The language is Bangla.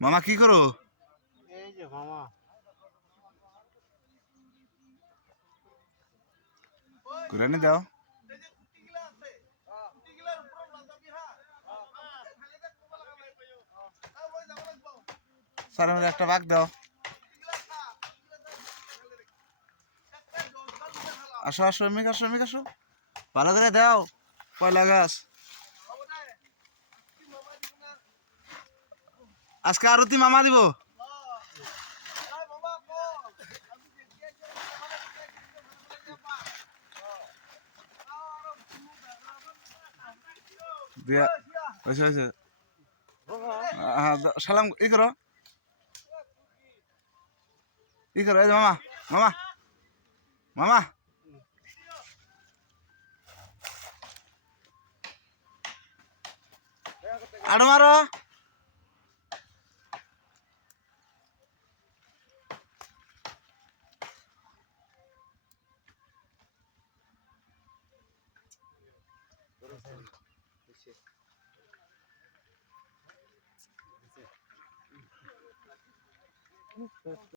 মামা কি করো? এই যে মামা ঘুরানি দাও। স্যার একটা বাঘ দাও। আসো আসো এমনি আসো এমনি আসো, ভালো করে দাও পয়লা গাছ। আজকে আরতি মামা দিব। দিয়া হয়েছে হয়েছে। সালাম ই করো ই করো, এই যে মামা মামা মামা আড়ো মারো।